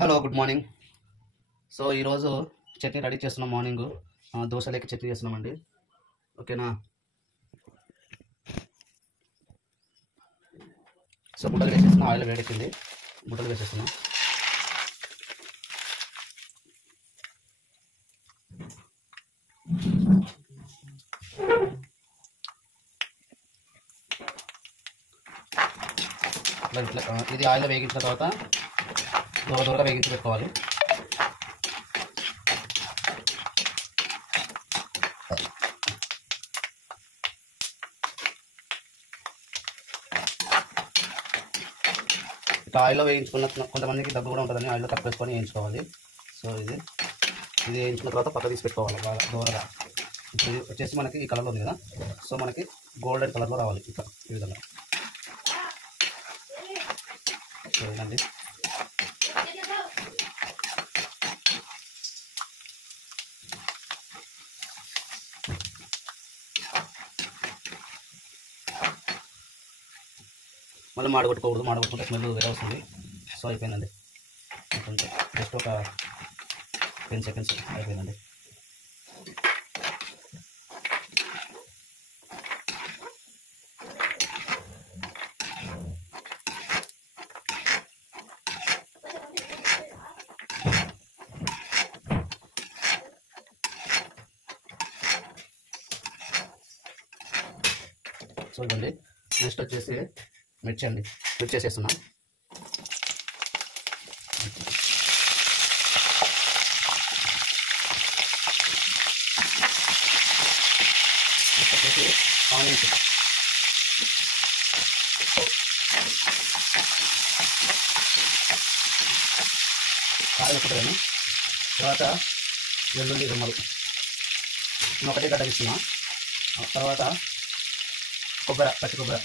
Hello good morning. So ఈరోజు chutney ready చేస్తున్నాం. Morning దోశలోకి chutney చేస్తున్నామండి. ఓకేనా. సో ముద్దలు వేసేస్తున్నాం. ఆయిల్ వేడెక్కింది, ముద్దలు వేసేస్తున్నాం. ఇది ఆయిల్ వేగించిన తర్వాత దూరగా వేగించి పెట్టుకోవాలి. ఇట్లా ఆయిల్లో వేయించుకున్న కొంతమందికి డబ్బు కూడా ఉంటుందని ఆయిల్లో తక్కువ వేసుకొని వేయించుకోవాలి. సో ఇది వేయించుకున్న తర్వాత పక్క తీసి పెట్టుకోవాలి బాగా దూరగా. ఇప్పుడు ఇది వచ్చేసి మనకి ఈ కలర్లో ఉంది కదా, సో మనకి గోల్డెన్ కలర్లో రావాలి ఇట్లా ఈ విధంగా. సో ఇదండి. మళ్ళీ మాడగొట్టుకోకూడదు, మాడగొట్టుకుంటే స్మెల్ వేరే వస్తుంది. సో అయిపోయిందండి. జస్ట్ ఒక 10 సెకండ్స్ అయిపోయిందండి. సో ఇదండి. నెక్స్ట్ వచ్చేసి మిర్చి అండి. మిర్చి వేసేస్తున్నాం. వచ్చేసి ఆనియన్స్, కారం ఎక్కుతాను. తర్వాత వెల్లుల్లి రెమ్మలు ఒకటి గడ్డ ఇస్తున్నా. తర్వాత కొబ్బరి, పచ్చి కొబ్బరి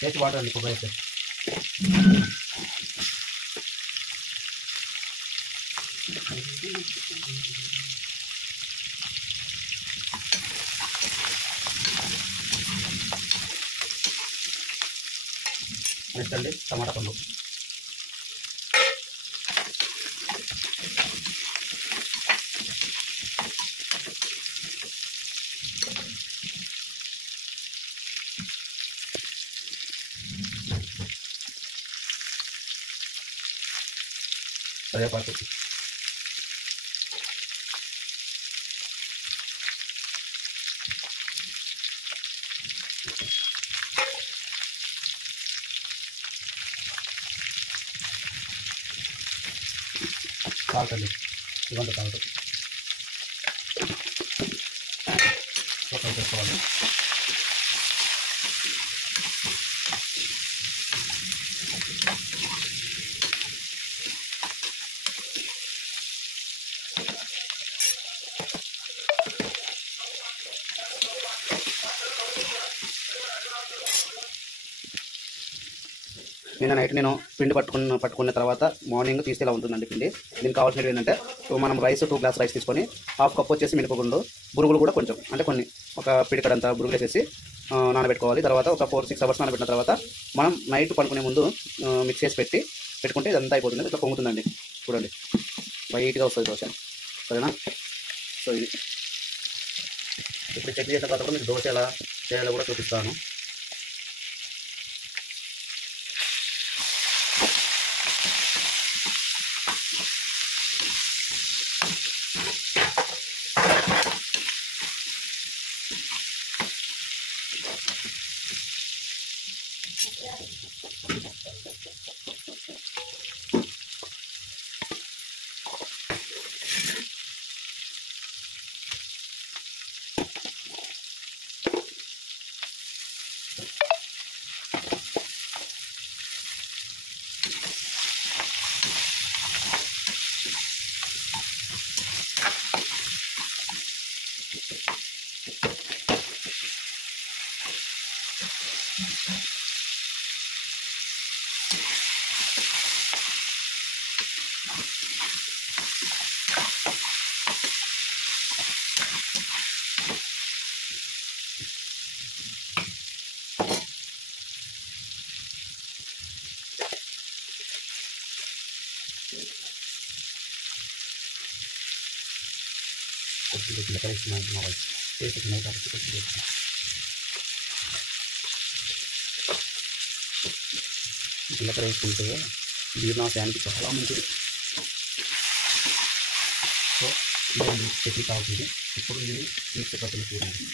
వేసి వాటర్ అండి. కొబ్బరి వేస్తే నెక్స్ట్ అండి టమాటా పండు. కరివేపాకు, సాల్ట్ అండి. ఇవంతా సాల్ట్ చేసుకోవాలి. నిన్న నైట్ నేను పిండి పట్టుకున్న తర్వాత మార్నింగ్ తీస్తే ఇలా ఉంటుందండి పిండి. దీనికి కావాల్సినవి ఏంటంటే మనం రైస్ 2 గ్లాస్ రైస్ తీసుకొని హాఫ్ కప్ వచ్చేసి మినపగుండు, బురుగులు కూడా కొంచెం అంటే కొన్ని ఒక పిడికడంతా బురుగులు వేసేసి నానబెట్టుకోవాలి. తర్వాత ఒక 4-6 అవర్స్ నానబెట్టిన తర్వాత మనం నైట్ పడుకునే ముందు మిక్స్ చేసి పెట్టుకుంటే ఇదంతా అయిపోతుంది. ఇట్లా పొంగుతుందండి. చూడండి, వైట్గా వస్తుంది దోశ. సరేనా. సో ఇది ఇప్పుడు చట్నీ చేసిన తర్వాత కూడా మీకు దోశ ఎలా చేయాలో కూడా చూపిస్తాను. కొద్దిగా జీలకర్ర వేస్తున్నాను, టేస్ట్ ఉన్నాయి కాబట్టి కొద్దిగా జీలకర్ర వేసుకుంటే జీర్ణాశయానికి చాలా మంచిది. సో ఇది చట్నీ కావాల్సింది. ఇప్పుడు ఇది మిక్సీ పట్టులు చూడండి.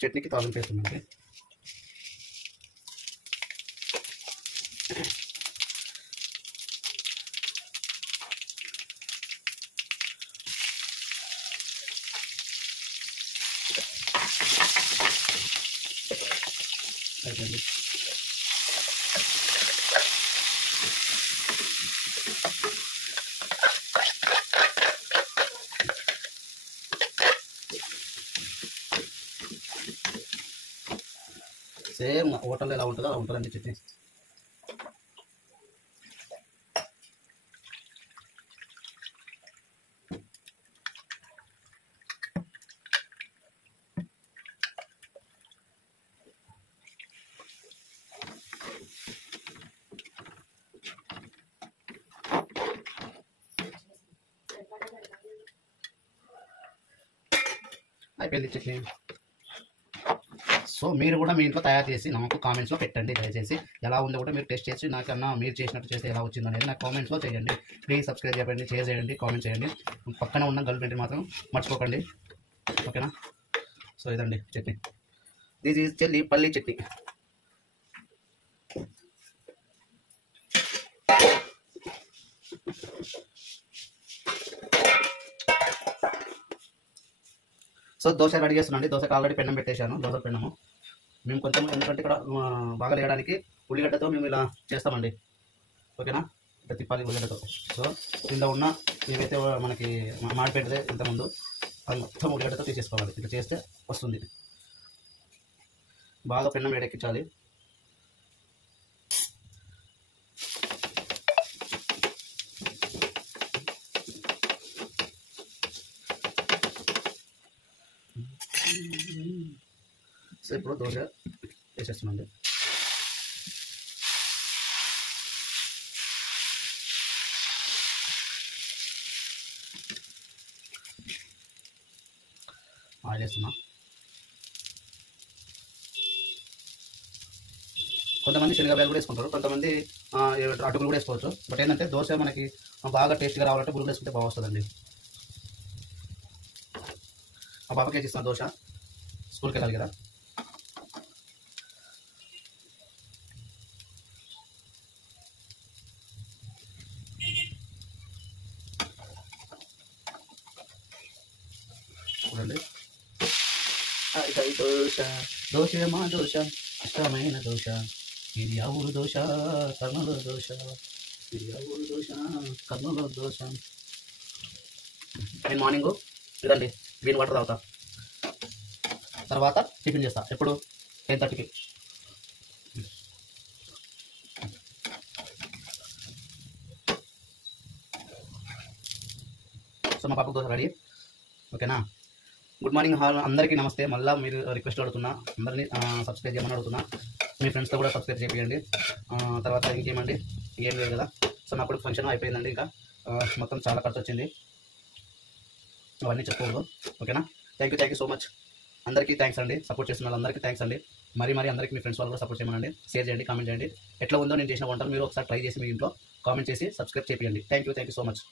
చట్నీకి తాలింపు వేస్తున్నాండి. అయిపోయింది. సేమ్ హోటల్లో ఎలా ఉంటుందో అలా ఉంటుందండి చట్నీ. అయిపోయింది చట్నీ. సో మీరు కూడా మీ ఇంట్లో తయారు చేసి నాకు కామెంట్స్లో పెట్టండి. దయచేసి ఎలా ఉందో కూడా మీరు టెస్ట్ చేసి నాకన్నా మీరు చేసినట్టు చేస్తే ఎలా వచ్చిందో అనేది నాకు కామెంట్స్లో చేయండి. ప్లీజ్ సబ్స్క్రైబ్ చేయండి, షేర్ చేయండి, కామెంట్ చేయండి. పక్కన ఉన్న గల్ పెట్టి మాత్రం మర్చిపోకండి, ఓకేనా? సో ఇదండి chutney. This is palli chutney. So dosa ready చేస్తున్నాండి. దోశకు ఆల్రెడీ పెన్నం పెట్టేశాను, దోశ పెన్నము. మేము కొంచెం ఎందుకంటే ఇక్కడ బాగా లేయడానికి ఉల్లిగడ్డతో మేము ఇలా చేస్తామండి, ఓకేనా? ఇట్లా తిప్పాలి ఉల్లిగడ్డతో. సో కింద ఉన్న ఏవైతే మనకి మాడిపెడితే ఇంతకుముందు అది మొత్తం ఉల్లిగడ్డతో తీసేసుకోవాలి. ఇట్లా చేస్తే వస్తుంది. బాగా పెన్నం వేడెక్కించాలి. సో ఇప్పుడు దోశ వేసేస్తున్నాండి. ఆయిల్ వేస్తున్నా. కొంతమంది శనగకాయలు కూడా వేసుకుంటారు, కొంతమంది అటుకులు కూడా వేసుకోవచ్చు. బట్ ఏంటంటే దోశ మనకి బాగా టేస్ట్గా రావాలంటే గుళ్ళు వేసుకుంటే బాగా వస్తుందండి. ఆ బాబాకి వేసిస్తాను దోశ, స్కూల్కి వెళ్ళాలి కదా. చూడండి, దోశ దోశ మా దోశ ఇష్టమైన దోశ, ఇది ఊరు దోశ కర్నూలు దోశ, ఇది ఊరు దోశ కర్నూలు దోశ. నేను మార్నింగ్ ఇదండి గ్రీన్ వాటర్ తాగుతా, తర్వాత టిఫిన్ చేస్తా. ఎప్పుడు 10:30కి. సో మా పాపకు దోశ రెడీ, ఓకేనా? గుడ్ మార్నింగ్ హాల్ అందరికీ నమస్తే. మళ్ళీ మీరు రిక్వెస్ట్ అడుగుతున్నా, అందరినీ సబ్స్క్రైబ్ చేయమని అడుగుతున్నా. మీ ఫ్రెండ్స్తో కూడా సబ్స్క్రైబ్ చేయండి. తర్వాత ఇంకేమండి, ఏం లేదు కదా. సో నా కొడుకు ఫంక్షన్ అయిపోయిందండి. ఇంకా మొత్తం చాలా ఖర్చు వచ్చింది, అవన్నీ చెప్పుకోదు, ఓకేనా? Thank you so much. అందరికీ థ్యాంక్స్ అండి, సపోర్ట్ చేసిన వాళ్ళందరికీ థ్యాంక్స్ అండి. మరి అందరికీ మీ ఫ్రెండ్స్ వాళ్ళు కూడా సపోర్ట్ చేయమనండి, షేర్ చేయండి, కామెంట్ చేయండి. ఎట్లా ఉందో నేను చేసిన వంటలు మీరు ఒకసారి ట్రై చేసి మీ ఇంట్లో కామెంట్ చేసి సబ్స్క్రైబ్ చేయండి. Thank you so much.